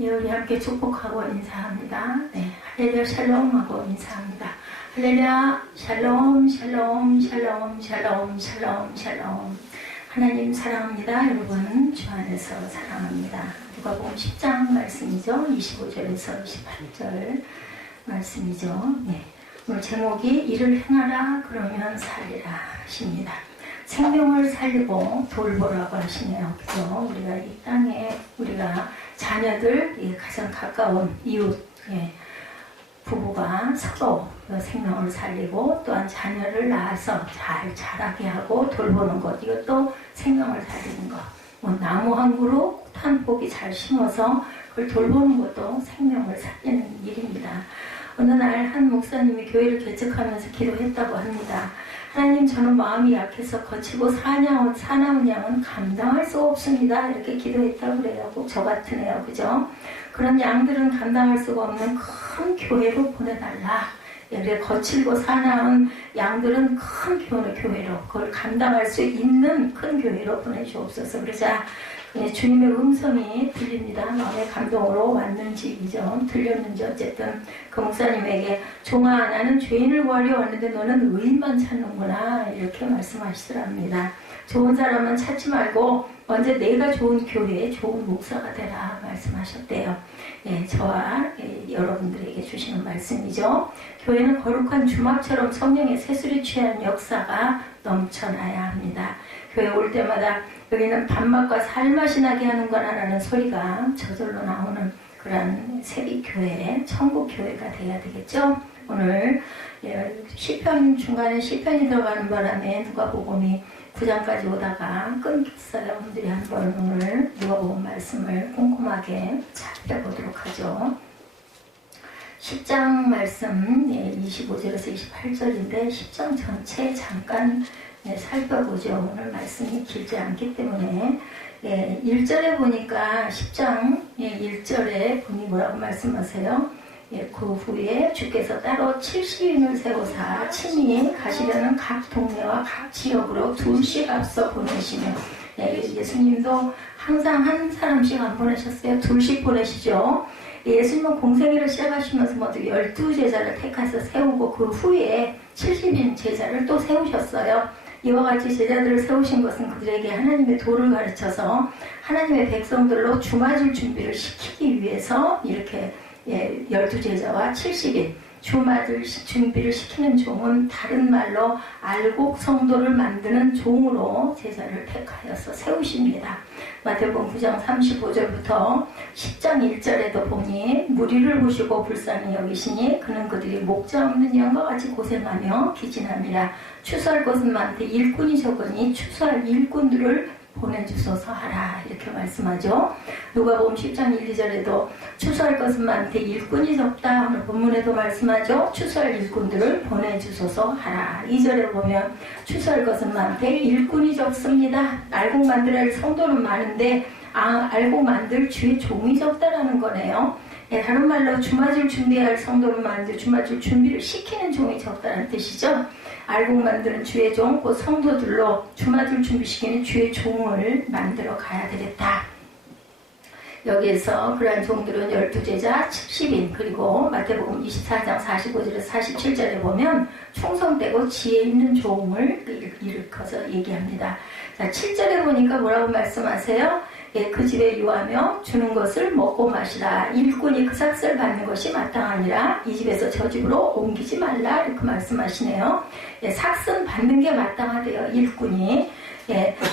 예, 우리 함께 축복하고 인사합니다. 네, 할렐루야 샬롬하고 인사합니다. 할렐루야 샬롬 샬롬 샬롬 샬롬 샬롬 샬롬. 하나님 사랑합니다. 여러분 주 안에서 사랑합니다. 누가복음 10장 말씀이죠. 25절에서 28절 말씀이죠. 네, 오늘 제목이 이를 행하라 그러면 살리라 하십니다. 생명을 살리고 돌보라고 하시네요. 그죠? 우리가 이 땅에 우리가 자녀들, 가장 가까운 이웃, 부부가 서로 생명을 살리고 또한 자녀를 낳아서 잘 자라게 하고 돌보는 것, 이것도 생명을 살리는 것. 뭐 나무 한 그루 한 포기 잘 심어서 그걸 돌보는 것도 생명을 살리는 일입니다. 어느 날 한 목사님이 교회를 개척하면서 기도했다고 합니다. 하나님, 저는 마음이 약해서 거치고 사나운 양은 감당할 수 없습니다. 이렇게 기도했다고 그래요. 꼭 저 같은 애요. 그죠? 그런 양들은 감당할 수가 없는 큰 교회로 보내달라. 그래, 거칠고 사나운 양들은 큰 교회로, 그걸 감당할 수 있는 큰 교회로 보내주옵소서. 그러자 주님의 음성이 들립니다. 마음의 감동으로 왔는지 들렸는지 어쨌든 그 목사님에게 종아, 나는 죄인을 구하려 왔는데 너는 의인만 찾는구나, 이렇게 말씀하시더랍니다. 좋은 사람은 찾지 말고 먼저 내가 좋은 교회에 좋은 목사가 되라 말씀하셨대요. 저와 여러분들에게 주시는 말씀이죠. 교회는 거룩한 주막처럼 성령의 세술이 취한 역사가 넘쳐나야 합니다. 교회 올 때마다 여기는 밥맛과 살맛이 나게 하는구나라는 소리가 저절로 나오는 그런 새비교회, 천국교회가 돼야 되겠죠. 오늘 시편 중간에 시편이 들어가는 바람에 누가복음이 9장까지 오다가 끊겼어요. 여러분들이 한번 오늘 누가복음 말씀을 꼼꼼하게 살펴보도록 하죠. 10장 말씀 25절에서 28절인데 10장 전체 잠깐 살펴보죠. 오늘 말씀이 길지 않기 때문에 1절에 보니까 10장 1절에 보니 뭐라고 말씀하세요? 그 후에 주께서 따로 70인을 세우사 친히 가시려는 각 동네와 각 지역으로 둘씩 앞서 보내시며, 예수님도 항상 한 사람씩 안 보내셨어요. 둘씩 보내시죠. 예수님은 공생애를 시작하시면서 먼저 12제자를 택해서 세우고 그 후에 70인 제자를 또 세우셨어요. 이와 같이 제자들을 세우신 것은 그들에게 하나님의 도를 가르쳐서 하나님의 백성들로 주맞을 준비를 시키기 위해서 이렇게 12제자와 70인 주맞을 준비를 시키는 종은 다른 말로 알곡 성도를 만드는 종으로 제자를 택하여서 세우십니다. 마태복음 9장 35절부터 10장 1절에도 보니 무리를 보시고 불쌍히 여기시니 그는 그들이 목자 없는 양과 같이 고생하며 기진함이라. 추수할 것은 많되 일꾼이 적으니 추수할 일꾼들을 보내주소서 하라, 이렇게 말씀하죠. 누가복음 10장 1, 2절에도 추수할 것은 많되 일꾼이 적다, 오늘 본문에도 말씀하죠. 추수할 일꾼들을 보내주소서 하라. 2절에 보면 추수할 것은 많되 일꾼이 적습니다. 알곡 만들어야 할 성도는 많은데 알곡 만들 주의 종이 적다라는 거네요. 다른 말로 주맞을 준비해야 할 성도는 많은데 주맞을 준비를 시키는 종이 적다는 뜻이죠. 알곡 만드는 주의 종, 그 성도들로 주맞을 준비시키는 주의 종을 만들어 가야 되겠다. 여기에서 그러한 종들은 12제자, 70인, 그리고 마태복음 24장 45절에서 47절에 보면 충성되고 지혜 있는 종을 일컬어서 얘기합니다. 자, 7절에 보니까 뭐라고 말씀하세요? 그 집에 유하며 주는 것을 먹고 마시라. 일꾼이 그 삭슬 받는 것이 마땅하니라. 이 집에서 저 집으로 옮기지 말라, 이렇게 말씀하시네요. 삭슬 받는 게 마땅하대요, 일꾼이.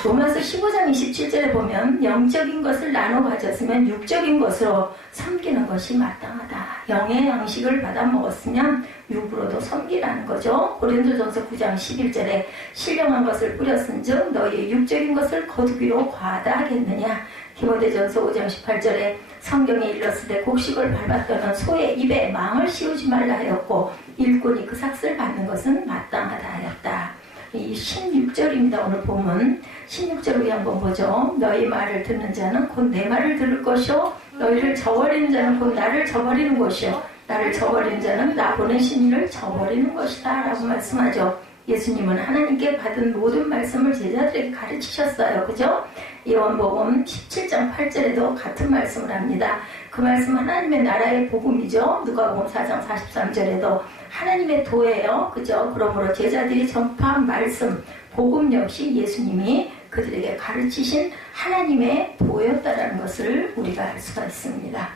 로마서 15장 27절에 보면 영적인 것을 나눠 가졌으면 육적인 것으로 섬기는 것이 마땅하다. 영의 양식을 받아 먹었으면 육으로도 섬기라는 거죠. 고린도전서 9장 11절에 신령한 것을 뿌렸은즉 너희의 육적인 것을 거두기로 과하다 하겠느냐. 디모데전서 5장 18절에 성경에 일렀으되 곡식을 밟았더는 소의 입에 망을 씌우지 말라 하였고 일꾼이 그 삭슬 받는 것은 마땅하다 하였다. 이 16절입니다. 오늘 보면 16절 우리 한번 보죠. 너희 말을 듣는 자는 곧 내 말을 들을 것이요 너희를 저버리는 자는 곧 나를 저버리는 것이요 나를 저버리는 자는 나 보내신 이를 저버리는 것이다 라고 말씀하죠. 예수님은 하나님께 받은 모든 말씀을 제자들에게 가르치셨어요. 그죠? 요한복음 17장 8절에도 같은 말씀을 합니다. 그 말씀은 하나님의 나라의 복음이죠. 누가복음 4장 43절에도 하나님의 도예요. 그죠? 그러므로 제자들이 전파한 말씀, 복음 역시 예수님이 그들에게 가르치신 하나님의 도였다라는 것을 우리가 알 수가 있습니다.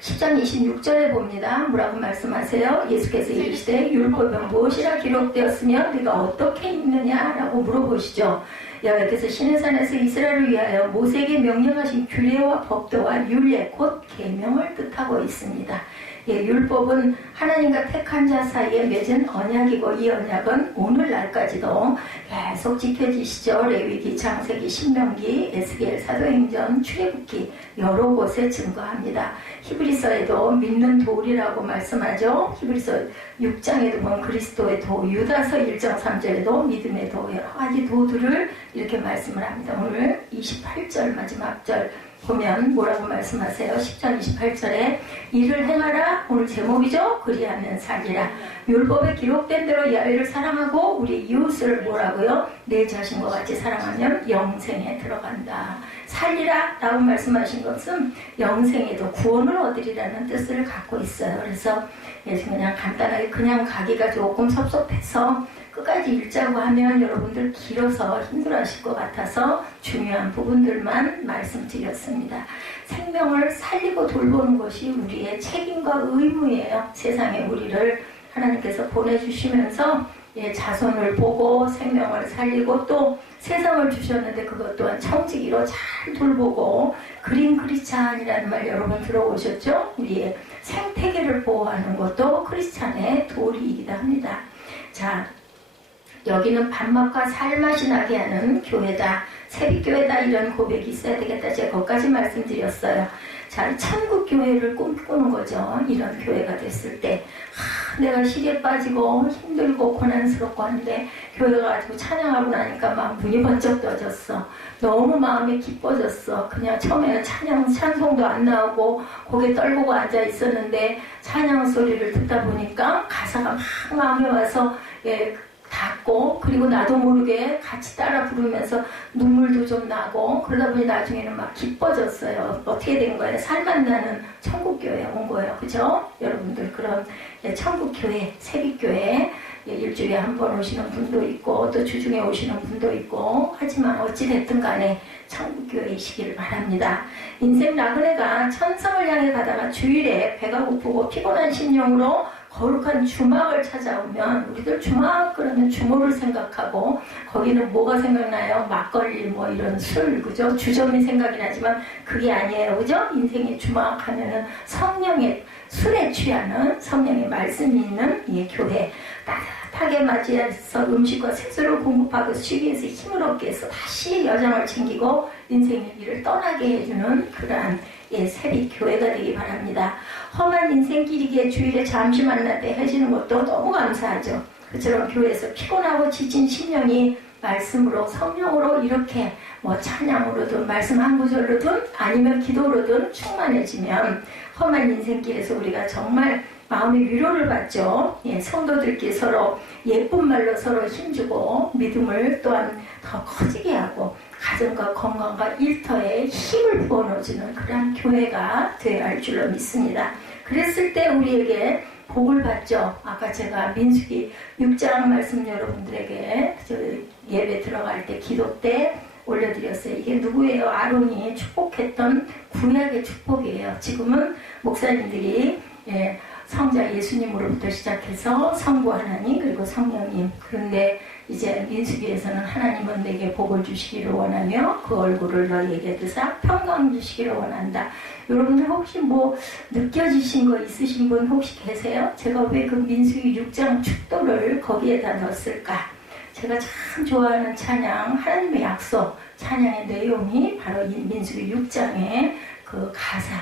10장 26절에 봅니다. 뭐라고 말씀하세요? 예수께서 이르시되 율법에 무엇이라 기록되었으며 네가 어떻게 읽느냐라고 물어보시죠. 여호와께서 시내산에서 이스라엘을 위하여 모세에게 명령하신 규례와 법도와 율례 곧 계명을 뜻하고 있습니다. 예, 율법은 하나님과 택한 자 사이에 맺은 언약이고 이 언약은 오늘날까지도 계속 지켜지시죠. 레위기, 창세기, 신명기, 에스겔, 사도행전, 출애굽기 여러 곳에 증거합니다. 히브리서에도 믿는 도리라고 말씀하죠. 히브리서 6장에도 보면 그리스도의 도, 유다서 1장 3절에도 믿음의 도, 여러 가지 도들을 이렇게 말씀을 합니다. 오늘 28절 마지막 절 보면 뭐라고 말씀하세요? 10장 28절에 이를 행하라. 오늘 제목이죠. 그리하면 살리라. 율법에 기록된 대로 야훼를 사랑하고 우리 이웃을 뭐라고요? 내 자신과 같이 사랑하면 영생에 들어간다. 살리라 라고 말씀하신 것은 영생에도 구원을 얻으리라는 뜻을 갖고 있어요. 그래서 그냥 간단하게 그냥 가기가 조금 섭섭해서 끝까지 읽자고 하면 여러분들 길어서 힘들어하실 것 같아서 중요한 부분들만 말씀드렸습니다. 생명을 살리고 돌보는 것이 우리의 책임과 의무예요. 세상에 우리를 하나님께서 보내주시면서 자손을 보고 생명을 살리고 또 세상을 주셨는데 그것 또한 청지기로 잘 돌보고 그린 크리스찬이라는 말 여러분 들어보셨죠? 우리의 생태계를 보호하는 것도 크리스찬의 도리이기도 합니다. 자, 여기는 밥맛과 살맛이 나게 하는 교회다. 새벽교회다. 이런 고백이 있어야 되겠다. 제가 거기까지 말씀드렸어요. 자, 천국교회를 꿈꾸는 거죠. 이런 교회가 됐을 때 내가 시기에 빠지고 힘들고 고난스럽고 한데 교회 가지고 찬양하고 나니까 막 눈이 번쩍 떠졌어. 너무 마음이 기뻐졌어. 그냥 처음에는 찬송도 안 나오고 고개 떨구고 앉아 있었는데 찬양 소리를 듣다 보니까 가사가 막 마음에 와서 닿고 그리고 나도 모르게 같이 따라 부르면서 눈물도 좀 나고 그러다 보니 나중에는 막 기뻐졌어요. 어떻게 된 거예요? 살맛 나는 천국교회에 온 거예요. 그죠? 여러분들 그런 천국교회, 새벽교회 일주일에 한 번 오시는 분도 있고 또 주중에 오시는 분도 있고 하지만 어찌됐든 간에 천국교회이시기를 바랍니다. 인생 나그네가 천성을 향해 가다가 주일에 배가 고프고 피곤한 심령으로 거룩한 주막을 찾아오면 우리들 주막 그러면 주모를 생각하고 거기는 뭐가 생각나요? 막걸리 뭐 이런 술 그죠? 주점이 생각이 나지만 그게 아니에요. 그죠? 인생의 주막 하면은 성령의 술에 취하는 성령의 말씀이 있는 이 교회 따뜻하게 맞이해서 음식과 색소를 공급하고 쉬기 위해서 힘을 얻게 해서 다시 여정을 챙기고 인생의 길을 떠나게 해주는 그러한 새벽 교회가 되기 바랍니다. 험한 인생길이기에 주일에 잠시 만날 때 해주는 것도 너무 감사하죠. 그처럼 교회에서 피곤하고 지친 심령이 말씀으로 성령으로 이렇게 뭐 찬양으로든 말씀 한 구절로든 아니면 기도로든 충만해지면 험한 인생길에서 우리가 정말 마음의 위로를 받죠. 성도들끼리 서로 예쁜 말로 서로 힘주고 믿음을 또한 더 커지게 하고 가정과 건강과 일터에 힘을 부어넣어주는 그런 교회가 되어야 할 줄로 믿습니다. 그랬을 때 우리에게 복을 받죠. 아까 제가 민수기 6장 말씀 여러분들에게 예배 들어갈 때 기도 때 올려드렸어요. 이게 누구예요? 아론이 축복했던 구약의 축복이에요. 지금은 목사님들이 성자 예수님으로부터 시작해서 성부 하나님 그리고 성령님 그런데 이제 민수기에서는 하나님은 내게 복을 주시기를 원하며 그 얼굴을 너희에게 드사 평강 주시기를 원한다. 여러분들 혹시 뭐 느껴지신 거 있으신 분 혹시 계세요? 제가 왜 그 민수기 6장 축도를 거기에다 넣었을까? 제가 참 좋아하는 찬양 하나님의 약속 찬양의 내용이 바로 이 민수기 6장의 그 가사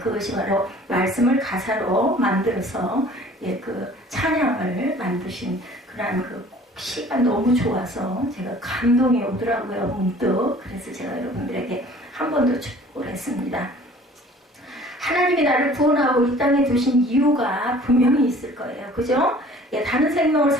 그것이 바로 말씀을 가사로 만들어서 그 찬양을 만드신 그런 그 시가 너무 좋아서 제가 감동이 오더라고요. 문득. 그래서 제가 여러분들에게 한 번 더 축복을 했습니다. 하나님이 나를 구원하고 이 땅에 두신 이유가 분명히 있을 거예요. 그죠? 예, 다른 생명을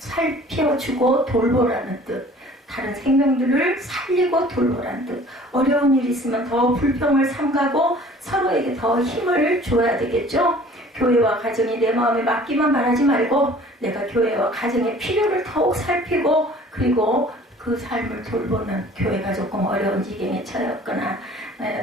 살펴주고 돌보라는 뜻. 다른 생명들을 살리고 돌보라는 뜻. 어려운 일이 있으면 더 불평을 삼가고 서로에게 더 힘을 줘야 되겠죠? 교회와 가정이 내 마음에 맞기만 바라지 말고 내가 교회와 가정의 필요를 더욱 살피고 그리고 그 삶을 돌보는, 교회가 조금 어려운 지경에 처했거나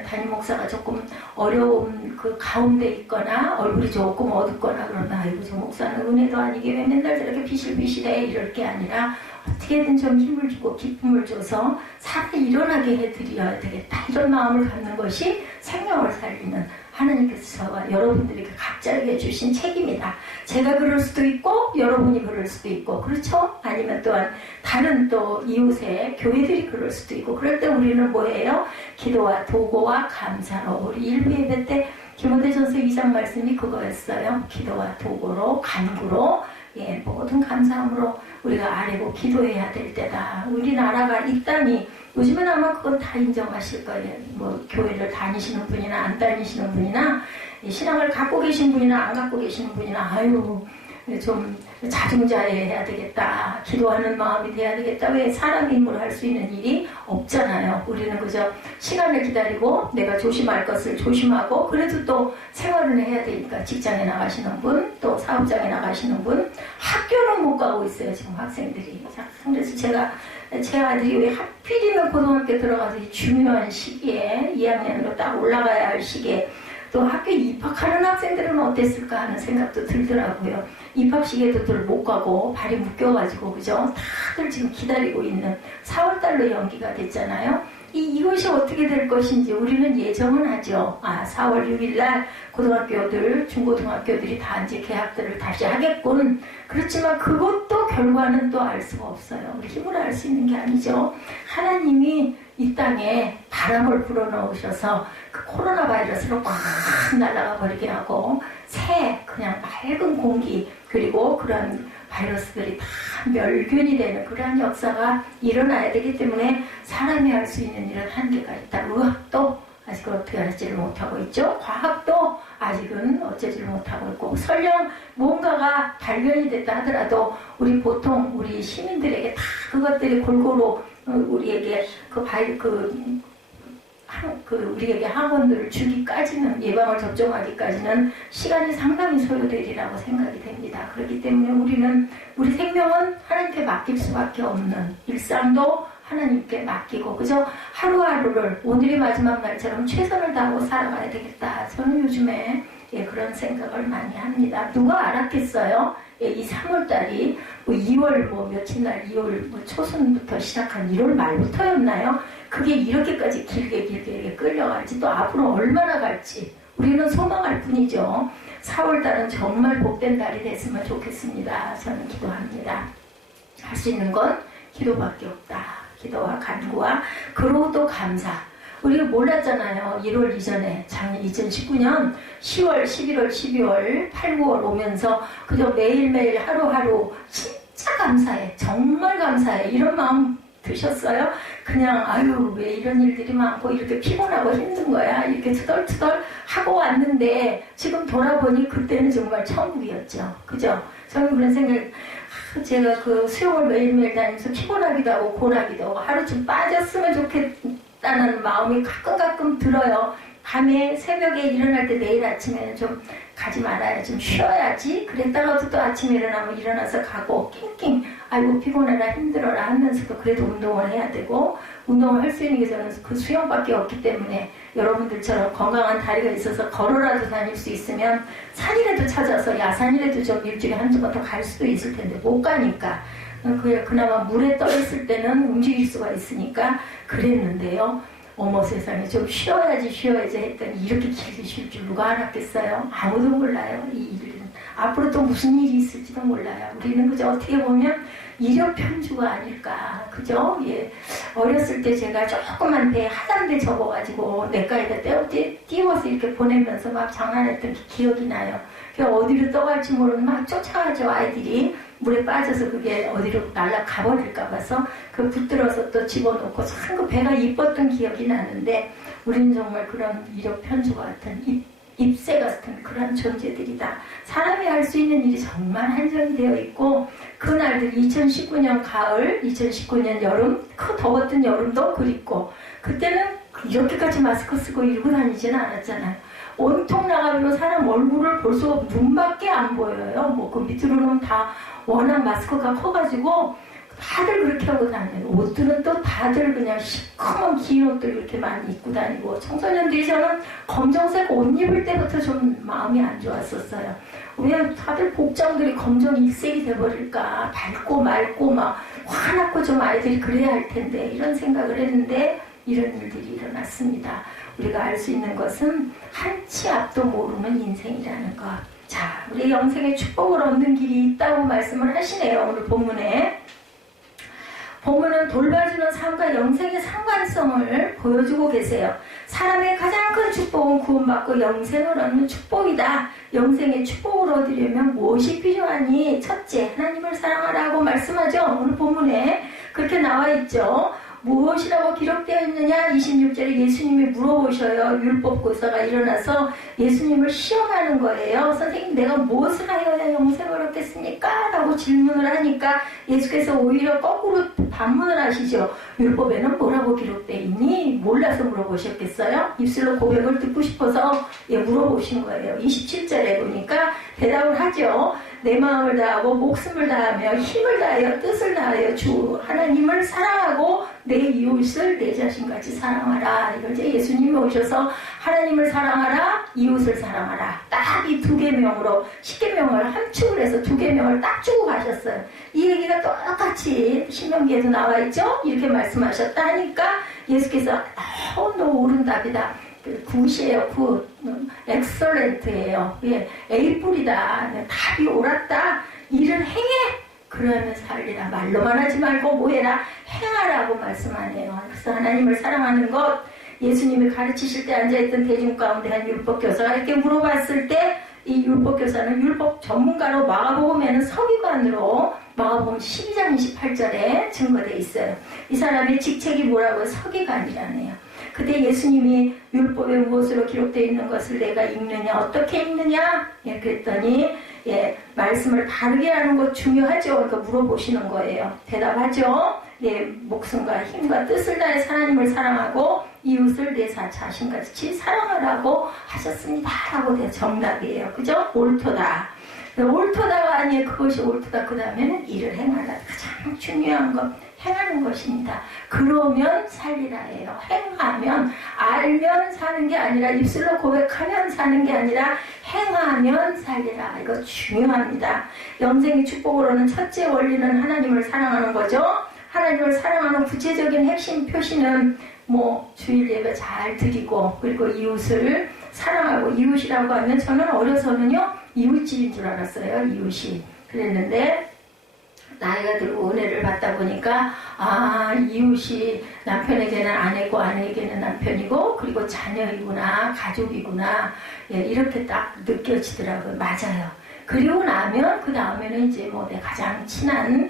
담임 목사가 조금 어려운 그 가운데 있거나 얼굴이 조금 어둡거나 그러면 아이고 저 목사는 은혜도 아니게 왜 맨날 저렇게 비실비실해, 이럴 게 아니라 어떻게든 좀 힘을 주고 기쁨을 줘서 살이 일어나게 해드려야 되겠다, 이런 마음을 갖는 것이 생명을 살리는 하나님께서 저와 여러분들에게 각자에게 주신 책임이다. 제가 그럴 수도 있고 여러분이 그럴 수도 있고, 그렇죠? 아니면 또한 다른 또 이웃의 교회들이 그럴 수도 있고, 그럴 때 우리는 뭐예요? 기도와 도고와 감사로. 우리 일부 예배 때 디모데전서 2장 말씀이 그거였어요. 기도와 도고로 간구로 모든 감사함으로 우리가 아뢰고 기도해야 될 때다. 우리나라가 이 땅이 요즘은 아마 그건 다 인정하실 거예요. 뭐 교회를 다니시는 분이나 안 다니시는 분이나 신앙을 갖고 계신 분이나 안 갖고 계시는 분이나 아유 좀 자중자애해야 되겠다, 기도하는 마음이 돼야 되겠다. 왜 사람 힘으로 할 수 있는 일이 없잖아요. 우리는 그저 시간을 기다리고 내가 조심할 것을 조심하고, 그래도 또 생활을 해야 되니까 직장에 나가시는 분, 또 사업장에 나가시는 분, 학교는 못 가고 있어요 지금 학생들이. 그래서 제가 제 아들이 왜 하필이면 고등학교 들어가서 이 중요한 시기에 2학년으로 딱 올라가야 할 시기에 또 학교에 입학하는 학생들은 어땠을까 하는 생각도 들더라고요. 입학식에도 못 가고 발이 묶여가지고, 그죠? 다들 지금 기다리고 있는 4월달로 연기가 됐잖아요. 이것이 어떻게 될 것인지 우리는 예정은 하죠. 4월 6일날 고등학교들, 중고등학교들이 다 이제 개학들을 다시 하겠군. 그렇지만 그것도 결과는 또 알 수가 없어요. 우리 힘으로 알 수 있는 게 아니죠. 하나님이 이 땅에 바람을 불어넣으셔서 그 코로나 바이러스를 꽉 날아가 버리게 하고 새 그냥 맑은 공기, 그리고 그런 바이러스들이 다 멸균이 되는 그러한 역사가 일어나야 되기 때문에 사람이 할 수 있는 일은 한계가 있다. 의학도 아직은 어떻게 하지를 못하고 있죠. 과학도 아직은 어쩌지를 못하고 있고, 설령 뭔가가 발견이 됐다 하더라도 우리 시민들에게 다 그것들이 골고루 우리에게 우리에게 항원들을 주기까지는, 예방을 접종하기까지는 시간이 상당히 소요되리라고 생각이 됩니다. 그렇기 때문에 우리는 우리 생명은 하나님께 맡길 수밖에 없는, 일상도 하나님께 맡기고, 그저 하루하루를 오늘이 마지막 날처럼 최선을 다하고 살아가야 되겠다. 저는 요즘에 그런 생각을 많이 합니다. 누가 알았겠어요? 이 3월달이 2월 며칠 날 2월 초순부터 시작한 1월 말부터였나요? 그게 이렇게까지 길게 끌려갈지, 또 앞으로 얼마나 갈지 우리는 소망할 뿐이죠. 4월달은 정말 복된 달이 됐으면 좋겠습니다. 저는 기도합니다. 할 수 있는 건 기도밖에 없다. 기도와 간구와 그리고 또 감사. 우리가 몰랐잖아요. 1월 이전에, 작년 2019년 10월, 11월, 12월, 8, 9월 오면서 그저 매일매일 하루하루 진짜 감사해, 정말 감사해, 이런 마음 드셨어요? 그냥 아유 왜 이런 일들이 많고 이렇게 피곤하고 힘든 거야, 이렇게 투덜투덜 하고 왔는데 지금 돌아보니 그때는 정말 천국이었죠. 그죠? 저는 그런 생각, 제가 그 수영을 매일매일 다니면서 피곤하기도 하고 고나기도 하고 하루 좀 빠졌으면 좋겠다는 마음이 가끔 들어요. 밤에 새벽에 일어날 때 내일 아침에는 좀 가지 말아야, 좀 쉬어야지. 그랬다가도 또 아침에 일어나면 일어나서 가고 낑낑 아이고 피곤해라 힘들어라 하면서도 그래도 운동을 해야 되고, 운동을 할 수 있는 게 저는 그 수영밖에 없기 때문에 여러분들처럼 건강한 다리가 있어서 걸어라도 다닐 수 있으면 산이라도 찾아서 야산이라도 좀 일주일에 한두 번 더 갈 수도 있을 텐데 못 가니까 그나마 물에 떠 있을 때는 움직일 수가 있으니까 그랬는데요. 어머 세상에, 좀 쉬어야지 했더니 이렇게 길게 쉴 줄 누가 알았겠어요? 아무도 몰라요. 이 일은 앞으로 또 무슨 일이 있을지도 몰라요. 우리는 그저 어떻게 보면 일요편주가 아닐까, 그죠? 어렸을 때 제가 조그만 배 하단배 접어가지고 냇가에다 띄워서 이렇게 보내면서 막 장난했던 기억이 나요. 어디로 떠갈지 모르는 막 쫓아가죠. 아이들이 물에 빠져서 그게 어디로 날아가 버릴까 봐서 그 붙들어서 또 집어넣고 참 그 배가 이뻤던 기억이 나는데, 우리는 정말 그런 이력 편주와 같은 잎새 같은 그런 존재들이다. 사람이 할 수 있는 일이 정말 한정이 되어 있고 그 날들 2019년 가을, 2019년 여름, 그 더웠던 여름도 그립고 그때는 이렇게까지 마스크 쓰고 이러고 다니지는 않았잖아요. 온통 나가면 사람 얼굴을 볼 수가 눈밖에 안 보여요. 뭐 그 밑으로는 다 워낙 마스크가 커가지고 다들 그렇게 하고 다녀요. 옷들은 또 다들 그냥 시커먼 긴 옷들 이렇게 많이 입고 다니고 청소년들이 저는 검정색 옷 입을 때부터 좀 마음이 안 좋았었어요. 왜 다들 복장들이 검정 일색이 돼버릴까 밝고 맑고 막 화났고 좀 아이들이 그래야 할 텐데 이런 생각을 했는데 이런 일들이 일어났습니다. 우리가 알 수 있는 것은 한치 앞도 모르는 인생이라는 것. 자, 우리 영생의 축복을 얻는 길이 있다고 말씀을 하시네요. 오늘 본문에. 본문은 돌봐주는 삶과 영생의 상관성을 보여주고 계세요. 사람의 가장 큰 축복은 구원받고 영생을 얻는 축복이다. 영생의 축복을 얻으려면 무엇이 필요하니? 첫째, 하나님을 사랑하라고 말씀하죠. 오늘 본문에 그렇게 나와 있죠. 무엇이라고 기록되어 있느냐? 26절에 예수님이 물어보셔요. 율법교사가 일어나서 예수님을 시험하는 거예요. 선생님, 내가 무엇을 하여야 영생을 얻겠습니까? 라고 질문을 하니까 예수께서 오히려 거꾸로 반문을 하시죠. 율법에는 뭐라고 기록되어 있니? 몰라서 물어보셨겠어요? 입술로 고백을 듣고 싶어서 물어보신 거예요. 27절에 보니까 대답을 하죠. 내 마음을 다하고 목숨을 다하며 힘을 다하여 뜻을 다하여 주 하나님을 사랑하고 내 이웃을 내 자신같이 사랑하라. 이걸 이제 예수님이 오셔서 하나님을 사랑하라, 이웃을 사랑하라. 딱 이 두 계명으로 10계명을 함축을 해서 두 계명을 딱 주고 가셨어요. 이 얘기가 똑같이 신명기에도 나와 있죠. 이렇게 말씀하셨다 하니까 예수께서 너무 옳은 답이다. 굿이에요. 굿. 엑설렌트예요. 예, A뿔이다. 답이 옳았다. 일을 행해. 그러면 살리라. 말로만 하지 말고 뭐해라. 행하라고 말씀하네요. 그래서 하나님을 사랑하는 것, 예수님이 가르치실 때 앉아있던 대중 가운데 한 율법교사가 이렇게 물어봤을 때 이 율법교사는 율법 전문가로 마가복음에는 서기관으로 마가복음 12장 28절에 증거되어 있어요. 이 사람의 직책이 뭐라고요? 서기관이라네요. 그때 예수님이 율법에 무엇으로 기록되어 있는 것을 내가 읽느냐, 어떻게 읽느냐? 그랬더니 말씀을 바르게 하는 것 중요하죠. 그러니까 물어보시는 거예요. 대답하죠. 내 목숨과 힘과 뜻을 다해 하나님을 사랑하고 이웃을 내 자신같이 사랑하라고 하셨습니다. 라고 정답이에요. 그죠? 옳도다. 옳도다가 아니에요. 그것이 옳도다. 그 다음에는 일을 행하라. 가장 중요한 것. 행하는 것입니다. 그러면 살리라예요. 행하면, 알면 사는 게 아니라 입술로 고백하면 사는 게 아니라 행하면 살리라. 이거 중요합니다. 영생의 축복으로는 첫째 원리는 하나님을 사랑하는 거죠. 하나님을 사랑하는 구체적인 핵심 표시는 주일 예배 잘 드리고 그리고 이웃을 사랑하고, 이웃이라고 하면 저는 어려서는요 이웃집인 줄 알았어요. 이웃이 그랬는데 나이가 들고 은혜를 받다 보니까 이웃이 남편에게는 아내고 아내에게는 남편이고 그리고 자녀이구나, 가족이구나, 이렇게 딱 느껴지더라고요. 맞아요. 그리고 나면 그 다음에는 이제 내 가장 친한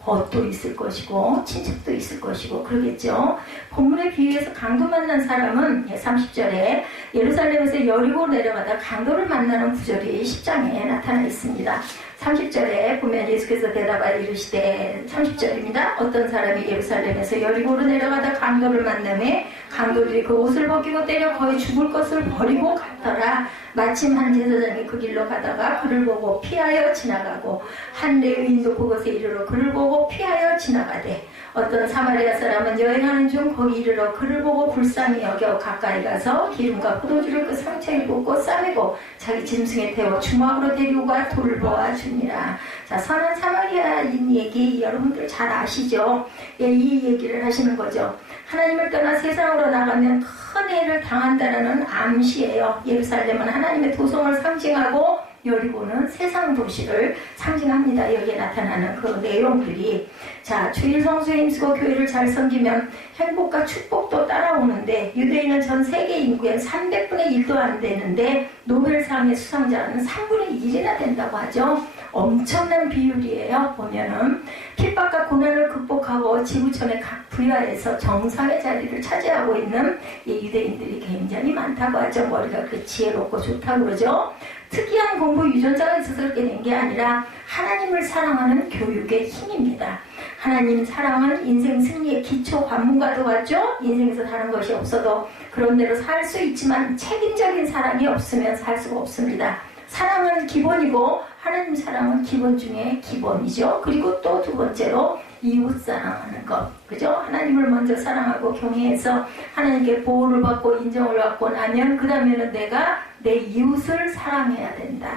벗도 있을 것이고 친척도 있을 것이고 그러겠죠. 본문에 비유해서 강도 만난 사람은 30절에 예루살렘에서 여리고 내려가다 강도를 만나는 구절이 10장에 나타나 있습니다. 30절에 보면 예수께서 대답하여 이르시되, 30절입니다. 어떤 사람이 예루살렘에서 여리고로 내려가다 강도를 만나매 강도들이 그 옷을 벗기고 때려 거의 죽을 것을 버리고 갔더라. 마침 한 제사장이 그 길로 가다가 그를 보고 피하여 지나가고 한 레위인도 그곳에 이르러 그를 보고 피하여 지나가되 어떤 사마리아 사람은 여행하는 중 거기 이르러 그를 보고 불쌍히 여겨 가까이 가서 기름과 포도주를 그 상처에 붓고 싸매고 자기 짐승에 태워 주막으로 데리고 가 돌보아 줍니다. 자, 선한 사마리아인 얘기 여러분들 잘 아시죠? 이 얘기를 하시는 거죠. 하나님을 떠나 세상으로 나가면 큰 해를 당한다는 암시예요. 예루살렘은 하나님의 도성을 상징하고 여리고는 세상 도시를 상징합니다. 여기에 나타나는 그 내용들이. 자, 주일 성수에 힘쓰고 교회를 잘 섬기면 행복과 축복도 따라오는데, 유대인은 전 세계 인구의 300분의 1도 안 되는데 노벨상의 수상자는 3분의 1이나 된다고 하죠. 엄청난 비율이에요. 보면은 핍박과 고난을 극복하고 지구촌의 각 분야에서 정상의 자리를 차지하고 있는 이 유대인들이 굉장히 많다고 하죠. 머리가 그렇게 지혜롭고 좋다고 그러죠. 특이한 공부 유전자가 있어서 그렇게 된 게 아니라 하나님을 사랑하는 교육의 힘입니다. 하나님 사랑은 인생 승리의 기초 관문과도 같죠. 인생에서 다른 것이 없어도 그런 대로 살 수 있지만 책임적인 사랑이 없으면 살 수가 없습니다. 사랑은 기본이고 하나님 사랑은 기본 중에 기본이죠. 그리고 또 두 번째로 이웃 사랑하는 것, 그죠? 하나님을 먼저 사랑하고 경외해서 하나님께 보호를 받고 인정을 받고 나면 그 다음에는 내가 내 이웃을 사랑해야 된다.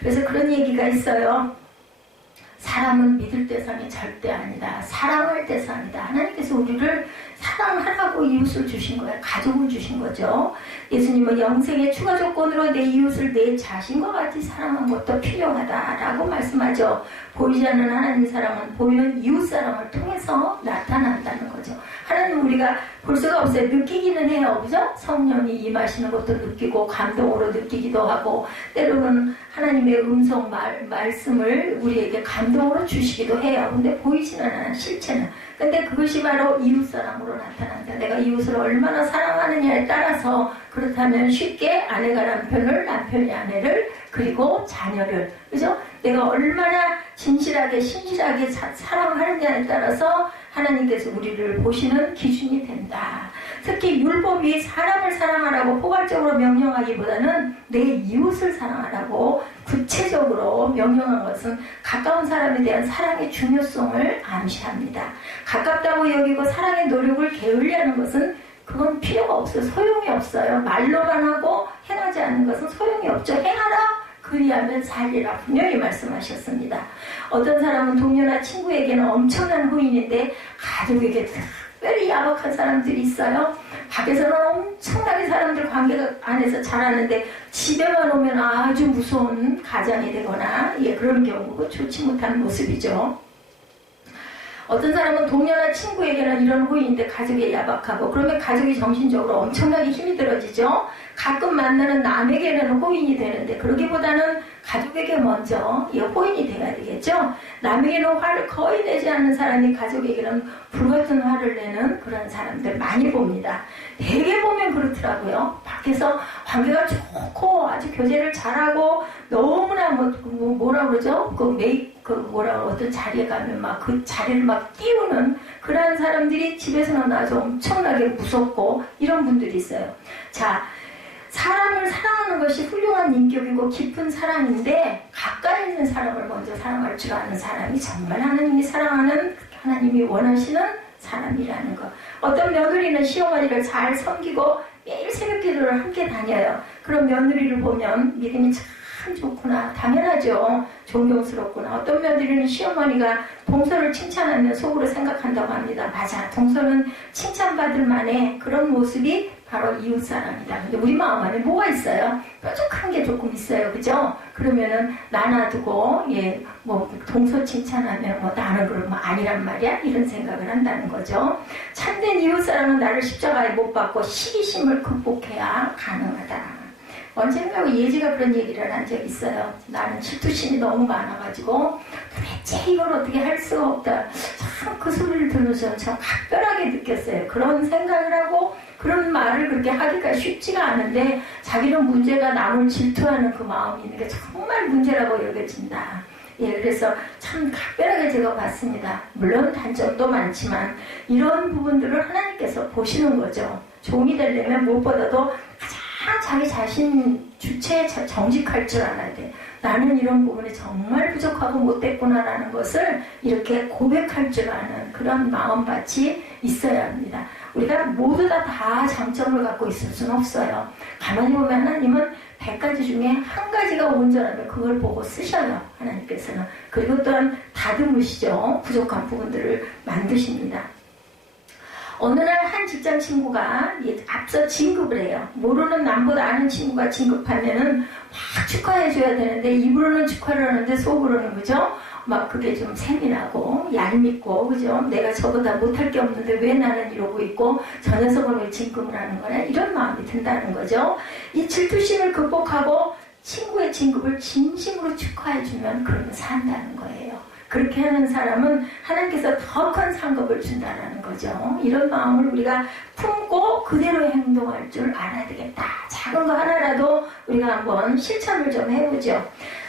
그래서 그런 얘기가 있어요. 사람은 믿을 대상이 절대 아니다. 사랑할 대상이다. 하나님께서 우리를 사랑하라고 이웃을 주신 거예요. 가족을 주신 거죠. 예수님은 영생의 추가 조건으로 내 이웃을 내 자신과 같이 사랑하는 것도 필요하다라고 말씀하죠. 보이지 않는 하나님 사랑은 보이는 이웃 사랑을 통해서 나타난다는 거죠. 하나님 우리가 볼 수가 없어요. 느끼기는 해요. 그죠? 성령이 임하시는 것도 느끼고 감동으로 느끼기도 하고 때로는 하나님의 음성 말씀을 우리에게 감동으로 주시기도 해요. 근데 보이지는 않아요. 실체는. 근데 그것이 바로 이웃사랑으로 나타난다. 내가 이웃을 얼마나 사랑하느냐에 따라서 그렇다면 쉽게 아내가 남편을, 남편이 아내를, 그리고 자녀를, 그죠? 내가 얼마나 진실하게 신실하게 사랑하느냐에 따라서 하나님께서 우리를 보시는 기준이 된다. 특히 율법이 사람을 사랑하라고 포괄적으로 명령하기보다는 내 이웃을 사랑하라고 구체적으로 명령한 것은 가까운 사람에 대한 사랑의 중요성을 암시합니다. 가깝다고 여기고 사랑의 노력을 게을리하는 것은 그건 필요가 없어요. 소용이 없어요. 말로만 하고 행하지 않는 것은 소용이 없죠. 행하라. 그리하면 살리라. 분명히 말씀하셨습니다. 어떤 사람은 동료나 친구에게는 엄청난 후인인데 가족에게 특별히 야박한 사람들이 있어요. 밖에서는 엄청나게 사람들 관계 안에서 잘하는데 집에만 오면 아주 무서운 가장이 되거나 그런 경우고 좋지 못한 모습이죠. 어떤 사람은 동료나 친구에게는 이런 후인인데 가족에 야박하고 그러면 가족이 정신적으로 엄청나게 힘이 들어지죠. 가끔 만나는 남에게는 호인이 되는데 그러기보다는 가족에게 먼저 호인이 돼야 되겠죠. 남에게는 화를 거의 내지 않는 사람이 가족에게는 불같은 화를 내는 그런 사람들 많이 봅니다. 대개 보면 그렇더라고요. 밖에서 관계가 좋고 아주 교제를 잘하고 너무나 뭐라 그러죠? 어떤 자리에 가면 막 그 자리를 막 띄우는 그런 사람들이 집에서는 아주 엄청나게 무섭고 이런 분들이 있어요. 자, 사람을 사랑하는 것이 훌륭한 인격이고 깊은 사랑인데 가까이 있는 사람을 먼저 사랑할 줄 아는 사람이 정말 하나님이 사랑하는, 하나님이 원하시는 사람이라는 것. 어떤 며느리는 시어머니를 잘 섬기고 매일 새벽 기도를 함께 다녀요. 그런 며느리를 보면 믿음이 참 좋구나, 당연하죠, 존경스럽구나. 어떤 며느리는 시어머니가 동서를 칭찬하면 속으로 생각한다고 합니다. 맞아, 동서는 칭찬받을 만해. 그런 모습이 바로 이웃사랑이다. 근데 우리 마음 안에 뭐가 있어요? 뾰족한 게 조금 있어요. 그죠? 그러면은 나놔두고 동서 칭찬하면 나는 그런 거 아니란 말이야? 이런 생각을 한다는 거죠. 참된 이웃사랑은 나를 십자가에 못 박고 시기심을 극복해야 가능하다. 언젠가 예지가 그런 얘기를 한 적이 있어요. 나는 질투심이 너무 많아가지고 도대체 이걸 어떻게 할 수가 없다. 참 그 소리를 들으면서 참 각별하게 느꼈어요. 그런 생각을 하고 그런 말을 그렇게 하기가 쉽지가 않은데 자기는 문제가 남을 질투하는 그 마음이 있는 게 정말 문제라고 여겨진다. 그래서 참 각별하게 제가 봤습니다. 물론 단점도 많지만 이런 부분들을 하나님께서 보시는 거죠. 종이 되려면 무엇보다도 가장 자기 자신 주체에 정직할 줄 알아야 돼. 나는 이런 부분에 정말 부족하고 못됐구나라는 것을 이렇게 고백할 줄 아는 그런 마음밭이 있어야 합니다. 우리가 모두 다 장점을 갖고 있을 수는 없어요. 가만히 보면 하나님은 100가지 중에 한 가지가 온전하면 그걸 보고 쓰셔요. 하나님께서는. 그리고 또한 다듬으시죠. 부족한 부분들을 만드십니다. 어느 날 한 직장 친구가 앞서 진급을 해요. 모르는 남보다 아는 친구가 진급하면은 막 축하해줘야 되는데 입으로는 축하를 하는데 속으로는 그죠? 막 그게 좀 세밀하고 얄밉고 그죠? 내가 저보다 못할 게 없는데 왜 나는 이러고 있고 저 녀석은 왜 진급을 하는 거냐 이런 마음이 든다는 거죠. 이 질투심을 극복하고 친구의 진급을 진심으로 축하해주면 그러면 산다는 거예요. 그렇게 하는 사람은 하나님께서 더 큰 상급을 준다는 거죠. 이런 마음을 우리가 품고 그대로 행동할 줄 알아야 되겠다. 작은 거 하나라도 우리가 한번 실천을 좀 해보죠.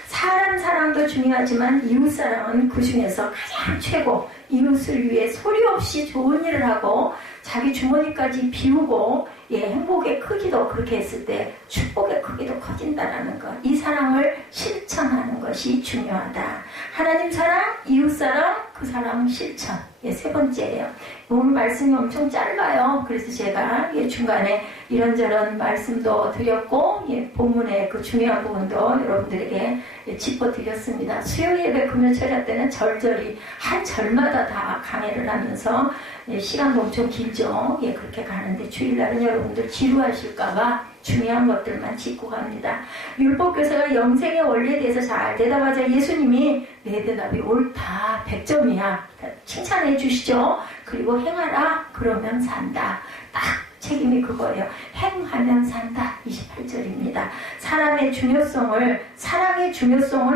사람 사랑도 중요하지만 이웃 사랑은 그 중에서 가장 최고. 이웃을 위해 소리 없이 좋은 일을 하고 자기 주머니까지 비우고 행복의 크기도 그렇게 했을 때 축복의 크기도 커진다라는 것. 이 사랑을 실천하는 것이 중요하다. 하나님 사랑, 이웃 사랑, 그 사랑 실천. 세 번째예요. 오늘 말씀이 엄청 짧아요. 그래서 제가 중간에 이런저런 말씀도 드렸고 본문의 그 중요한 부분도 여러분들에게 짚어드렸습니다. 수요 예배 금요철야 때는 절절히 한 절마다 다 강해를 하면서 시간도 엄청 길죠. 그렇게 가는데 주일날은 여러분들 지루하실까봐 중요한 것들만 짚고 갑니다. 율법교사가 영생의 원리에 대해서 잘 대답하자 예수님이 내 대답이 옳다. 100점이야. 칭찬해 주시죠. 그리고 행하라. 그러면 산다. 딱 책임이 그거예요. 행하면 산다. 28절입니다. 사랑의 중요성을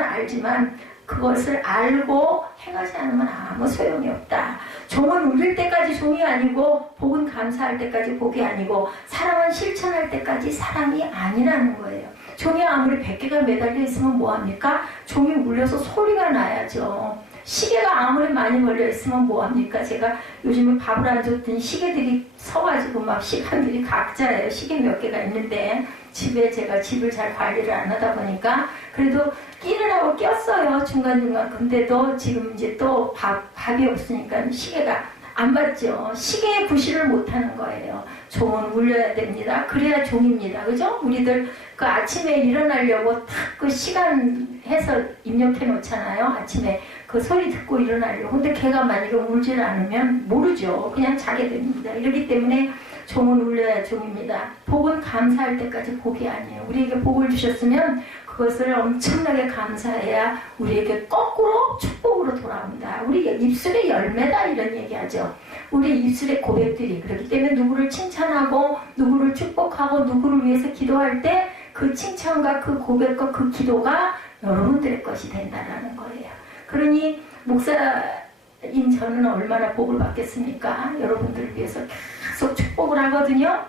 알지만 그것을 알고 행하지 않으면 아무 소용이 없다. 종은 울릴 때까지 종이 아니고 복은 감사할 때까지 복이 아니고 사랑은 실천할 때까지 사랑이 아니라는 거예요. 종이 아무리 100개가 매달려 있으면 뭐합니까? 종이 울려서 소리가 나야죠. 시계가 아무리 많이 걸려 있으면 뭐합니까? 제가 요즘에 밥을 안 줬더니 시계들이 서가지고 막 시간들이 각자예요. 시계 몇 개가 있는데 집에 제가 집을 잘 관리를 안 하다 보니까 그래도 끼를 하고 꼈어요. 중간중간. 근데도 지금 이제 또 밥이 없으니까 시계가 안 맞죠. 시계에 부실을 못하는 거예요. 종은 울려야 됩니다. 그래야 종입니다. 그죠? 우리들 그 아침에 일어나려고 딱 그 시간 해서 입력해 놓잖아요. 아침에 그 소리 듣고 일어나려고. 근데 걔가 만약에 울질 않으면 모르죠. 그냥 자게 됩니다. 이러기 때문에 종은 울려야 종입니다. 복은 감사할 때까지 복이 아니에요. 우리에게 복을 주셨으면 그것을 엄청나게 감사해야 우리에게 거꾸로 축복으로 돌아옵니다. 우리 입술의 열매다 이런 얘기하죠. 우리 입술의 고백들이 그렇기 때문에 누구를 칭찬하고 누구를 축복하고 누구를 위해서 기도할 때 그 칭찬과 그 고백과 그 기도가 여러분들의 것이 된다는 거예요. 그러니 목사인 저는 얼마나 복을 받겠습니까? 여러분들을 위해서 계속 축복을 하거든요.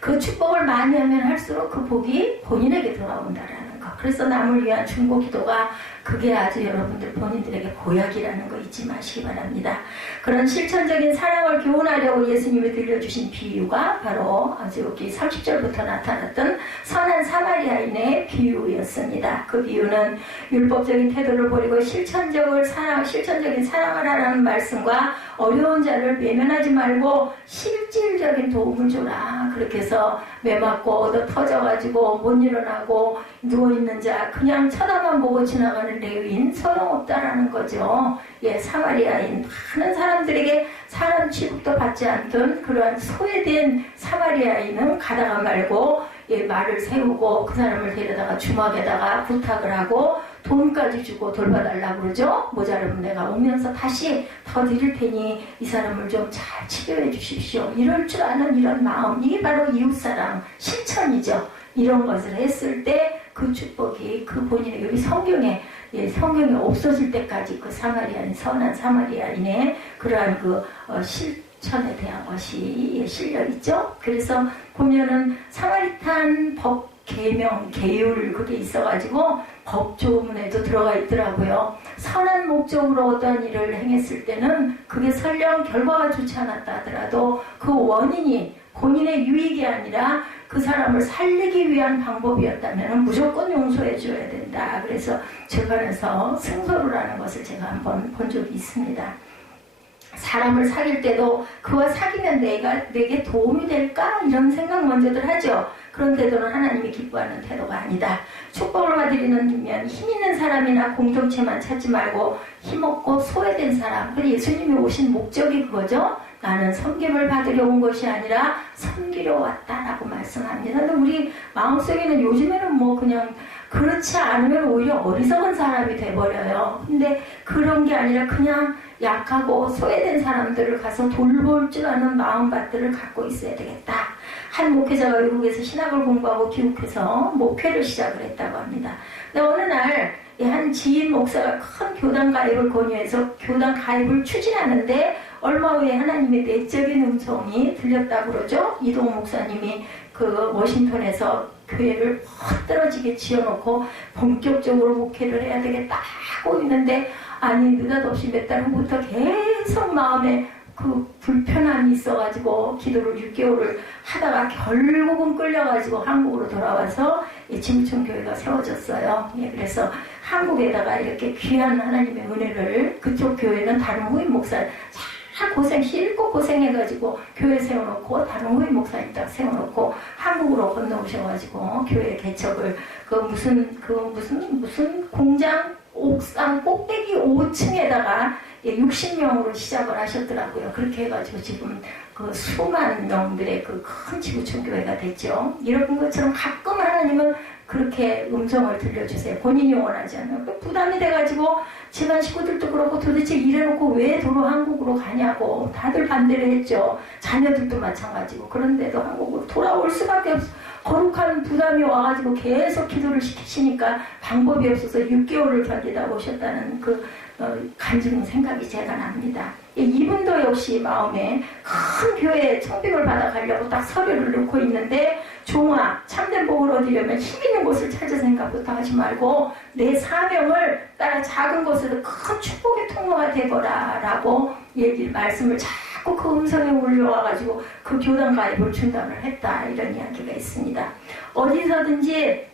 그 축복을 많이 하면 할수록 그 복이 본인에게 돌아온다라는 것. 그래서 남을 위한 중보 기도가 그게 아주 여러분들 본인들에게 보약이라는 거 잊지 마시기 바랍니다. 그런 실천적인 사랑을 교훈하려고 예수님이 들려주신 비유가 바로 아주 여기 30절부터 나타났던 선한 사마리아인의 비유였습니다. 그 비유는 율법적인 태도를 버리고 실천적인 사랑을 하라는 말씀과 어려운 자를 외면하지 말고 실질적인 도움을 줘라. 그렇게 해서 매 맞고 얻어 터져가지고 못 일어나고 누워있는 자 그냥 쳐다만 보고 지나가는 레위인 소용없다라는 거죠. 사마리아인 많은 사람들에게 사람 취급도 받지 않던 그러한 소외된 사마리아인은 가다가 말고 말을 세우고 그 사람을 데려다가 주막에다가 부탁을 하고 돈까지 주고 돌봐달라고 그러죠. 모자르면 내가 오면서 다시 더 드릴 테니 이 사람을 좀 잘 치료해 주십시오. 이럴 줄 아는 이런 마음, 이게 바로 이웃사랑 실천이죠. 이런 것을 했을 때 그 축복이 그 본인의 여기 성경에 없어질 때까지 그 사마리아인 선한 사마리아인의 그러한 실천에 대한 것이 실려 있죠. 그래서 보면은 사마리탄 법 계명 계율 그게 있어가지고 법조문에도 들어가 있더라고요. 선한 목적으로 어떠한 일을 행했을 때는 그게 설령 결과가 좋지 않았다 하더라도 그 원인이 본인의 유익이 아니라 그 사람을 살리기 위한 방법이었다면 무조건 용서해 줘야 된다. 그래서 재판에서 승소를 것을 제가 한번 본 적이 있습니다. 사람을 사귈 때도 그와 사귀면 내게 도움이 될까? 이런 생각 먼저들 하죠. 그런 태도는 하나님이 기뻐하는 태도가 아니다. 축복을 받으려면 힘 있는 사람이나 공동체만 찾지 말고 힘없고 소외된 사람. 예수님이 오신 목적이 그거죠. 나는 섬김을 받으려 온 것이 아니라 섬기려 왔다라고 말씀합니다. 근데 우리 마음속에는 요즘에는 뭐 그냥 그렇지 않으면 오히려 어리석은 사람이 돼버려요. 근데 그런 게 아니라 그냥 약하고 소외된 사람들을 가서 돌볼 줄 아는 마음밭들을 갖고 있어야 되겠다. 한 목회자가 외국에서 신학을 공부하고 귀국해서 목회를 시작을 했다고 합니다. 근데 어느 날 한 지인 목사가 큰 교단 가입을 권유해서 교단 가입을 추진하는데 얼마 후에 하나님의 내적인 음성이 들렸다고 그러죠. 이동호 목사님이 그 워싱턴에서 교회를 헛떨어지게 지어놓고 본격적으로 목회를 해야 되겠다 하고 있는데 아니 느닷없이 몇 달 후부터 계속 마음에 그 불편함이 있어가지고 기도를 6개월을 하다가 결국은 끌려가지고 한국으로 돌아와서 진구청 교회가 세워졌어요. 예, 그래서 한국에다가 이렇게 귀한 하나님의 은혜를 그쪽 교회는 다른 후임 목사 잘 실컷 고생해가지고 교회 세워놓고 다른 후임 목사님 딱 세워놓고 한국으로 건너오셔가지고 교회 개척을 무슨 공장 옥상 꼭대기 5층에다가 60명으로 시작을 하셨더라고요. 그렇게 해가지고 지금 그 수만 명들의 그 큰 지구촌 교회가 됐죠. 이런 것처럼 가끔 하나님은 그렇게 음성을 들려주세요. 본인이 원하지 않아요. 부담이 돼가지고 집안 식구들도 그렇고 도대체 이래놓고 왜 도로 한국으로 가냐고 다들 반대를 했죠. 자녀들도 마찬가지고. 그런데도 한국으로 돌아올 수밖에 없어. 거룩한 부담이 와가지고 계속 기도를 시키시니까 방법이 없어서 6개월을 견디다 오셨다는 그 간증 생각이 제가 납니다. 이분도 역시 마음에 큰 교회에 청빙을 받아 가려고 딱 서류를 넣고 있는데 종아 참된 복을 얻으려면 힘 있는 곳을 찾을 생각부터 하지 말고 내 사명을 따라 작은 곳에서 큰 축복의 통로가 되거라 라고 말씀을 자꾸 그 음성에 울려와가지고 그 교단 가입을 중단을 했다 이런 이야기가 있습니다. 어디서든지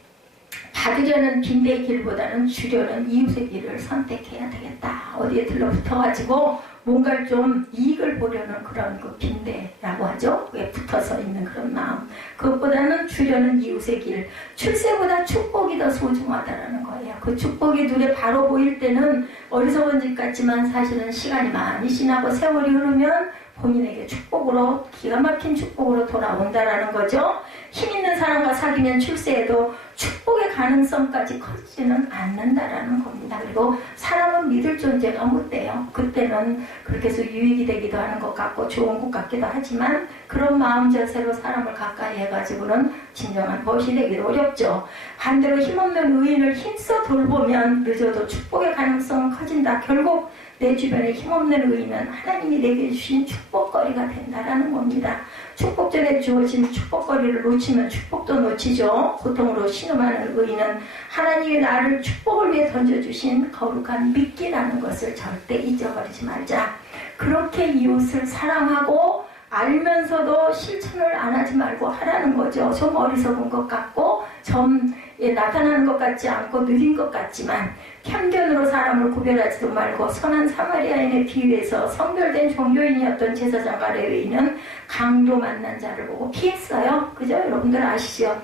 받으려는 빈대의 길보다는 주려는 이웃의 길을 선택해야 되겠다. 어디에 들러붙어가지고 뭔가를 좀 이익을 보려는 그런 그 빈대라고 하죠. 그게 붙어서 있는 그런 마음. 그것보다는 주려는 이웃의 길. 출세보다 축복이 더 소중하다라는 거예요. 그 축복이 눈에 바로 보일 때는 어리석은 짓 같지만 사실은 시간이 많이 지나고 세월이 흐르면 본인에게 축복으로 기가 막힌 축복으로 돌아온다라는 거죠. 힘 있는 사람과 사귀면 출세해도 축복의 가능성까지 커지지는 않는다라는 겁니다. 그리고 사람은 믿을 존재가 못 돼요. 그때는 그렇게 해서 유익이 되기도 하는 것 같고 좋은 것 같기도 하지만 그런 마음 자세로 사람을 가까이 해가지고는 진정한 벗이 되기도 어렵죠. 반대로 힘없는 의인을 힘써 돌보면 늦어도 축복의 가능성은 커진다. 결국 내 주변에 힘없는 의인은 하나님이 내게 주신 축복거리가 된다라는 겁니다. 축복전에 주어진 축복거리를 놓치면 축복도 놓치죠. 고통으로 신음하는 의인은 하나님이 나를 축복을 위해 던져주신 거룩한 미끼라는 것을 절대 잊어버리지 말자. 그렇게 이웃을 사랑하고 알면서도 실천을 안 하지 말고 하라는 거죠. 좀 어리석은 것 같고 좀 나타나는 것 같지 않고 느린 것 같지만 편견으로 사람을 구별하지도 말고 선한 사마리아인에 비유해서 성별된 종교인이었던 제사장과 레위인은 강도 만난 자를 보고 피했어요. 그죠? 여러분들 아시죠?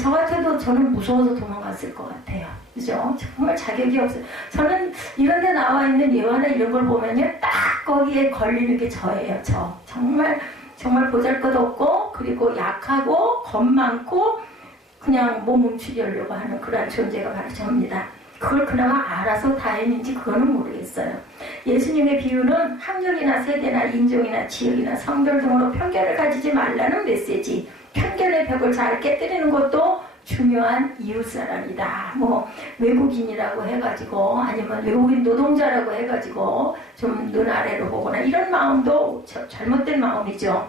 저 같아도 저는 무서워서 도망갔을 것 같아요. 그죠? 정말 자격이 없어요. 저는 이런 데 나와 있는 예화나 이런 걸 보면요. 딱 거기에 걸리는 게 저예요. 저. 정말 보잘것없고 그리고 약하고 겁 많고 그냥 몸 훔치려고 하는 그런 존재가 바로 저입니다. 그걸 그나마 알아서 다행인지 그거는 모르겠어요. 예수님의 비유는 학력이나 세대나 인종이나 지역이나 성별 등으로 편견을 가지지 말라는 메시지. 편견의 벽을 잘 깨뜨리는 것도 중요한 이웃사랑이다. 뭐 외국인이라고 해가지고 아니면 외국인 노동자라고 해가지고 좀 눈 아래로 보거나 이런 마음도 잘못된 마음이죠.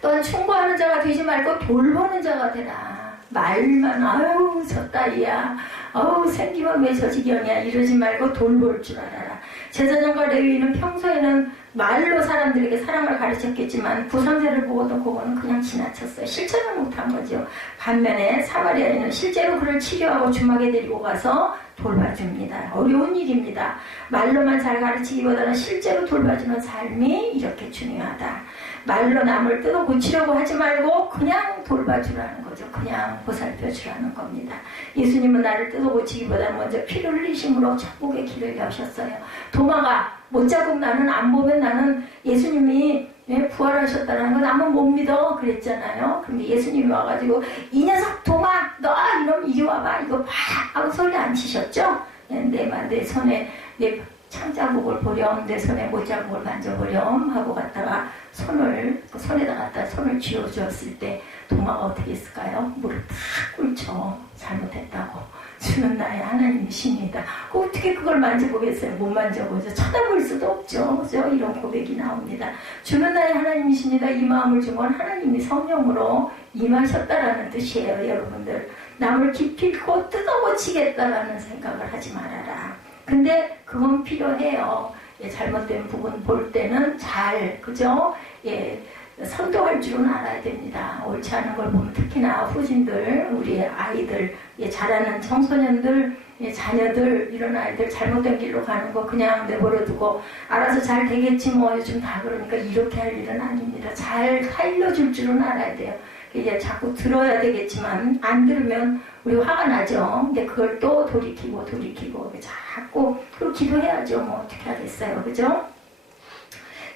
또한 충고하는 자가 되지 말고 돌보는 자가 되라. 말만 아유 저 딸이야 아우 생기면 왜 저 지경이야 이러지 말고 돌볼 줄 알아라. 제사장과 레위인은 평소에는 말로 사람들에게 사랑을 가르쳤겠지만 부상자를 보고도 그거는 그냥 지나쳤어요. 실천을 못한 거죠. 반면에 사마리아인은 실제로 그를 치료하고 주막에 데리고 가서 돌봐줍니다. 어려운 일입니다. 말로만 잘 가르치기보다는 실제로 돌봐주는 삶이 이렇게 중요하다. 말로 남을 뜯어 고치려고 하지 말고 그냥 돌봐주라는 거죠. 그냥 보살펴주라는 겁니다. 예수님은 나를 뜯어 고치기보다 먼저 피를 흘리심으로 천국의 길을 여셨어요. 도마가 못자국 나는 안 보면 나는 예수님이 부활하셨다는 건 아무 못 믿어 그랬잖아요. 근데 예수님이 와가지고 이 녀석 도마 너 이놈 이리 와봐 이거 봐 하고 소리 안 치셨죠? 내 손에 내 창자국을 보렴 내 손에 못자국을 만져보렴 하고 갔다가 손에다 갖다 손을 쥐어주었을 때 도마가 어떻게 했을까요? 무릎 탁 꿇죠. 잘못했다고. 주는 나의 하나님이십니다. 어떻게 그걸 만져보겠어요? 못 만져보죠. 쳐다볼 수도 없죠. 그죠? 이런 고백이 나옵니다. 주는 나의 하나님이십니다. 이 마음을 준 건 하나님이 성령으로 임하셨다라는 뜻이에요. 여러분들. 남을 기필코 뜯어고치겠다라는 생각을 하지 말아라. 근데 그건 필요해요. 잘못된 부분 볼 때는 그죠? 선도할 줄은 알아야 됩니다. 옳지 않은 걸 보면 특히나 후진들, 우리 아이들, 자라는 청소년들, 자녀들, 이런 아이들 잘못된 길로 가는 거 그냥 내버려두고 알아서 잘 되겠지 뭐 요즘 다 그러니까 이렇게 할 일은 아닙니다. 잘 살려줄 줄은 알아야 돼요. 이제 자꾸 들어야 되겠지만 안 들으면 우리 화가 나죠. 근데 그걸 또 돌이키고 자꾸 그리고 기도해야죠. 뭐 어떻게 하겠어요. 그죠?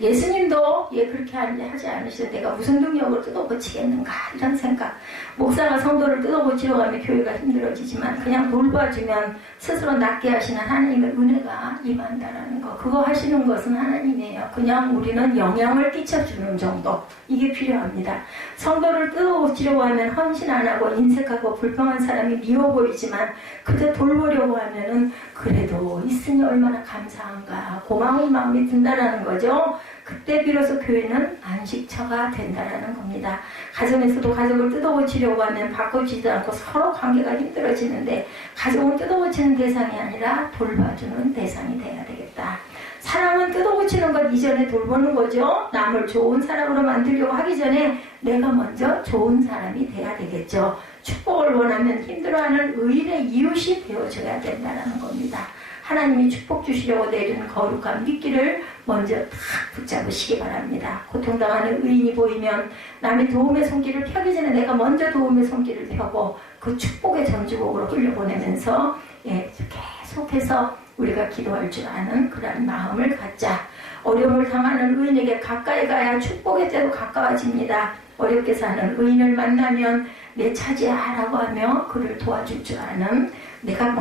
예수님도 그렇게 하지 않으시죠. 내가 무슨 능력으로 뜯어고치겠는가 이런 생각. 목사가 성도를 뜯어고치려고 하면 교회가 힘들어지지만 그냥 돌봐주면 스스로 낫게 하시는 하나님의 은혜가 임한다라는 거. 그거 하시는 것은 하나님이에요. 그냥 우리는 영향을 끼쳐주는 정도. 이게 필요합니다. 성도를 뜯어고치려고 하면 헌신 안 하고 인색하고 불평한 사람이 미워 보이지만 그저 돌보려고 하면은 그래도 있으니 얼마나 감사한가 고마운 마음이 든다라는 거죠. 그때 비로소 교회는 안식처가 된다라는 겁니다. 가정에서도 가족을 뜯어고치려고 하면 바꿔주지도 않고 서로 관계가 힘들어지는데 가족을 뜯어고치는 대상이 아니라 돌봐주는 대상이 돼야 되겠다. 사람은 뜯어고치는 것 이전에 돌보는 거죠. 남을 좋은 사람으로 만들려고 하기 전에 내가 먼저 좋은 사람이 돼야 되겠죠. 축복을 원하면 힘들어하는 의인의 이웃이 되어줘야 된다는 겁니다. 하나님이 축복 주시려고 내리는 거룩한 미끼를 먼저 탁 붙잡으시기 바랍니다. 고통당하는 의인이 보이면 남의 도움의 손길을 펴기 전에 내가 먼저 도움의 손길을 펴고 그 축복의 전주곡으로 흘려보내면서 계속해서 우리가 기도할 줄 아는 그런 마음을 갖자. 어려움을 당하는 의인에게 가까이 가야 축복의 때로 가까워집니다. 어렵게 사는 의인을 만나면 내 차지하라고 하며 그를 도와줄 줄 아는 내가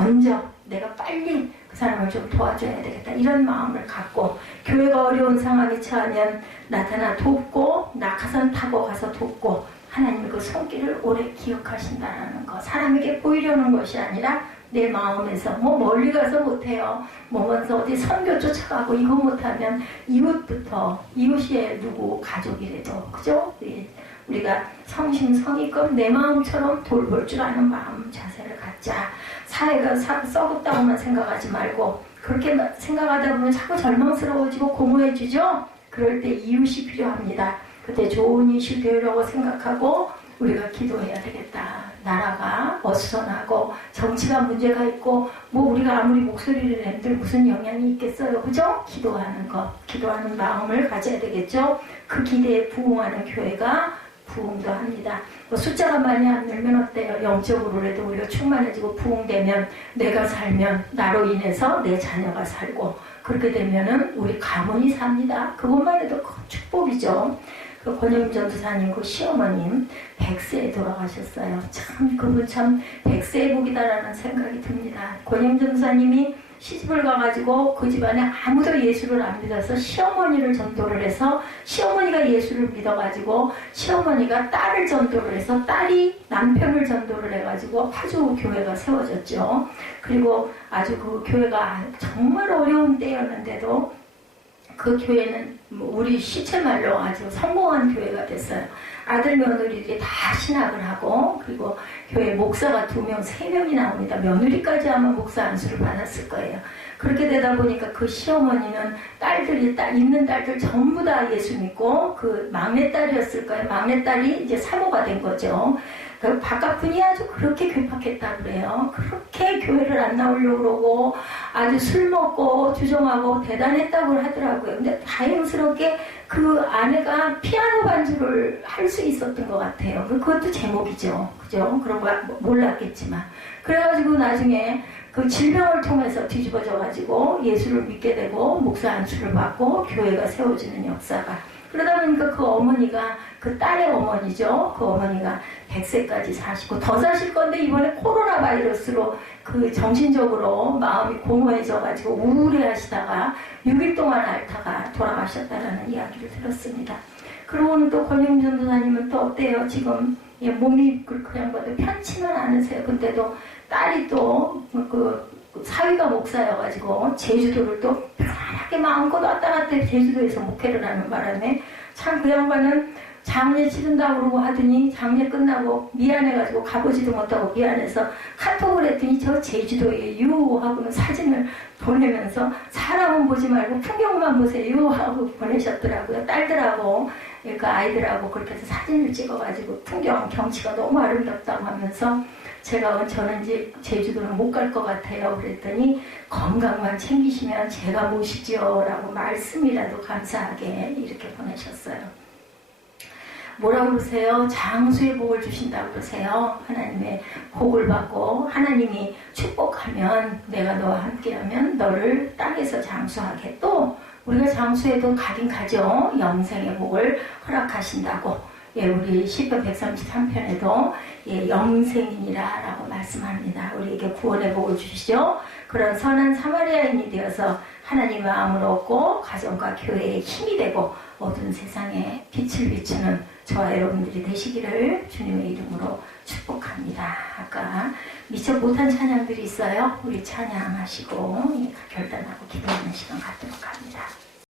빨리 그 사람을 좀 도와줘야 되겠다. 이런 마음을 갖고 교회가 어려운 상황에 처하면 나타나 돕고 낙하산 타고 가서 돕고 하나님의 그 손길을 오래 기억하신다는 거. 사람에게 보이려는 것이 아니라 내 마음에서 멀리 가서 못해요. 먼저 어디 선교 쫓아가고 이거 못하면 이웃이 누구 가족이래도 그죠? 우리가 성심성의껏 내 마음처럼 돌볼 줄 아는 마음 자세를 갖자. 사회가 썩었다고만 생각하지 말고 그렇게 생각하다 보면 자꾸 절망스러워지고 공허해지죠. 그럴 때 이웃이 필요합니다. 그때 좋은 이웃이 되려고 생각하고 우리가 기도해야 되겠다. 나라가 어수선하고 정치가 문제가 있고 우리가 아무리 목소리를 낸들 무슨 영향이 있겠어요. 그죠? 기도하는 마음을 가져야 되겠죠. 그 기대에 부응하는 교회가 부흥도 합니다. 숫자가 많이 안 늘면 어때요? 영적으로라도 우리가 충만해지고 부흥되면 내가 살면 나로 인해서 내 자녀가 살고 그렇게 되면은 우리 가문이 삽니다. 그것만 해도 큰 축복이죠. 그 권영임 전도사님 그 시어머님 100세에 돌아가셨어요. 참 그분 참 100세의 복이다라는 생각이 듭니다. 권영임 전도사님이 시집을 가가지고 그 집안에 아무도 예수를 안 믿어서 시어머니를 전도를 해서 시어머니가 예수를 믿어가지고 시어머니가 딸을 전도를 해서 딸이 남편을 전도를 해가지고 파주 교회가 세워졌죠. 그리고 아주 그 교회가 정말 어려운 때였는데도 그 교회는 우리 시체말로 아주 성공한 교회가 됐어요. 아들 며느리들이 다 신학을 하고 그리고 교회 목사가 2명, 3명이 나옵니다. 며느리까지 아마 목사 안수를 받았을 거예요. 그렇게 되다 보니까 그 시어머니는 있는 딸들 전부 다 예수 믿고 그 막내딸이었을 거예요. 막내딸이 이제 사모가 된 거죠. 그 바깥분이 아주 그렇게 괴팍했다고 그래요. 그렇게 교회를 안 나오려고 그러고 아주 술 먹고 주정하고 대단했다고 하더라고요. 근데 다행스럽게 그 아내가 피아노 반주를 할 수 있었던 것 같아요. 그것도 제목이죠. 그죠? 그런 거 몰랐겠지만. 그래가지고 나중에 그 질병을 통해서 뒤집어져가지고 예수를 믿게 되고 목사 안수를 받고 교회가 세워지는 역사가. 그러다 보니까 그 어머니가, 그 딸의 어머니죠. 그 어머니가 100세까지 사시고 더 사실 건데 이번에 코로나 바이러스로 그 정신적으로 마음이 공허해져가지고 우울해 하시다가 6일 동안 앓다가 돌아가셨다라는 이야기를 들었습니다. 그러고는 또 권영준 전도사님은 또 어때요? 지금 몸이 그냥 봐도 편치는 않으세요. 근데도 딸이 또 사위가 목사여가지고 제주도를 또 편하게 마음껏 왔다 갔다 제주도에서 목회를 하는 바람에 참 그 양반은 장례 치른다고 그러고 하더니 장례 끝나고 미안해가지고 가보지도 못하고 미안해서 카톡을 했더니 저 제주도에 하고는 사진을 보내면서 사람은 보지 말고 풍경만 보세요 하고 보내셨더라고요. 딸들하고 그 아이들하고 그렇게 해서 사진을 찍어가지고 풍경 경치가 너무 아름답다고 하면서 저는 이제 제주도는 못 갈 것 같아요. 그랬더니 건강만 챙기시면 제가 모시죠 라고 말씀이라도 감사하게 이렇게 보내셨어요. 뭐라고 그러세요? 장수의 복을 주신다고 그러세요. 하나님의 복을 받고 하나님이 축복하면 내가 너와 함께하면 너를 땅에서 장수하게 또 우리가 장수해도 가긴 가죠. 영생의 복을 허락하신다고. 예, 우리 시편 133편에도 예, 영생이니라 라고 말씀합니다. 우리에게 구원의 복을 주시죠. 그런 선한 사마리아인이 되어서 하나님 마음을 얻고 가정과 교회의 힘이 되고 어두운 세상에 빛을 비추는 저와 여러분들이 되시기를 주님의 이름으로 축복합니다. 아까 미처 못한 찬양들이 있어요. 우리 찬양하시고 결단하고 기도하는 시간 갖도록 합니다.